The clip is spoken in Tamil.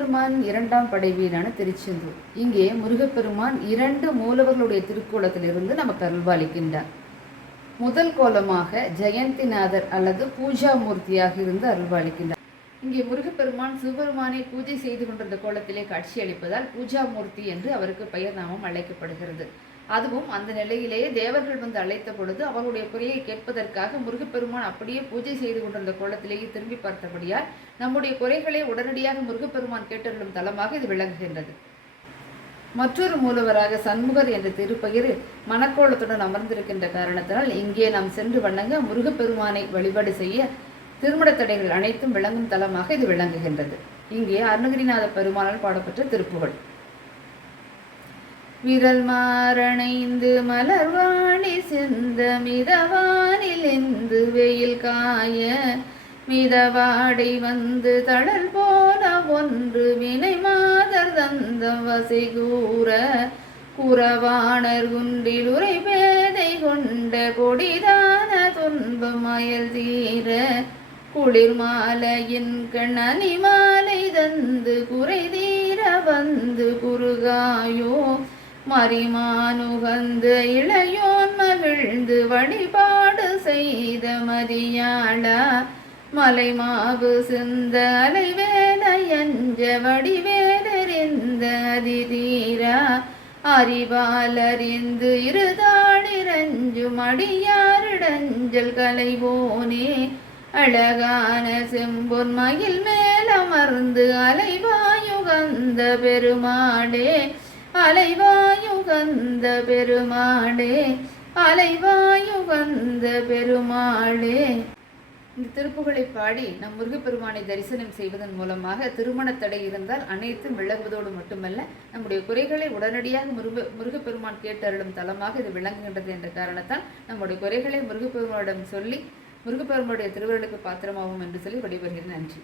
முருகப்பெருமான் இரண்டாம் படை வீடான திருச்செந்தூர். இங்கே முருகப்பெருமான் 2 மூலவர்களுடைய திருக்கோலத்திலிருந்து நமக்கு அருள்பாலிக்கின்றார். முதல் கோலமாக ஜெயந்திநாதர் அல்லது பூஜா மூர்த்தியாக இருந்து அருள்பாலிக்கின்றார். இங்கே முருகப்பெருமான் சிவபெருமானை பூஜை செய்து கொண்டிருந்த கோலத்திலே காட்சியளிப்பதால் பூஜா மூர்த்தி என்று அவருக்கு பெயர் நாமம் அழைக்கப்படுகிறது. அதுவும் அந்த நிலையிலேயே தேவர்கள் வந்து அழைத்த பொழுது அவர்களுடைய குறையை கேட்பதற்காக முருகப்பெருமான் அப்படியே பூஜை செய்து கொண்டிருந்த கோலத்திலேயே திரும்பி பார்த்தபடியால் நம்முடைய குறைகளை உடனடியாக முருகப்பெருமான் கேட்டருளும் தலமாக இது விளங்குகின்றது. மற்றொரு மூலவராக சண்முகர் என்ற திருப்பெயர் மணக்கோலத்துடன் அமர்ந்திருக்கின்ற காரணத்தினால் இங்கே நாம் சென்று வணங்க முருகப்பெருமானை வழிபாடு செய்ய திருமண தடைகள் அனைத்தும் விளங்கும் தலமாக இது விளங்குகின்றது. இங்கே அருணகிரிநாத பெருமானால் பாடப்பட்ட திருப்புகழ். விரல் மாறணைந்து மலர்வாணி செந்த மிதவானிலிருந்து வெயில் காய மிதவாடை வந்து தடல் போல ஒன்று வினை மாதர் தந்தம் வசை கூற குறவாணர் குன்றில் உரை பேதை கொண்ட கொடிதான துன்பம் அயல் தீர குளிர் மாலையின் கண்ணனி மாலை தந்து குறை தீர வந்து குறுகாயோ மரிமானுகந்து இளையோன் மகிழ்ந்து வழிபாடு செய்த மதியாடா மலைமாவு சிந்த அலைவேலையஞ்ச வடிவேலறிந்த அதிதீரா அறிவாலறிந்து இருதாடிரஞ்சு மடியாரிடஞ்சல் கலைவோனே அழகான செம்பொன் மயில் மேலமர்ந்து அலைவாயுகந்த பெருமாடே அலைவாயுகந்த பெருமாடே அலைவாயுகந்த பெருமாடே. இந்த திருப்புகளை பாடி நம் முருகப்பெருமானை தரிசனம் செய்வதன் மூலமாக திருமண தடை இருந்தால் அனைத்தும் விளங்குவதோடு மட்டுமல்ல நம்முடைய குறைகளை உடனடியாக முருகப்பெருமான் கேட்டருளும் தலமாக இது விளங்குகின்றது என்ற காரணத்தால் நம்முடைய குறைகளை முருகப்பெருமானிடம் சொல்லி முருகப்பெருமானுடைய திருவருளுக்கு பாத்திரமாகும் என்று சொல்லி விடைபெறுகிறேன். நன்றி.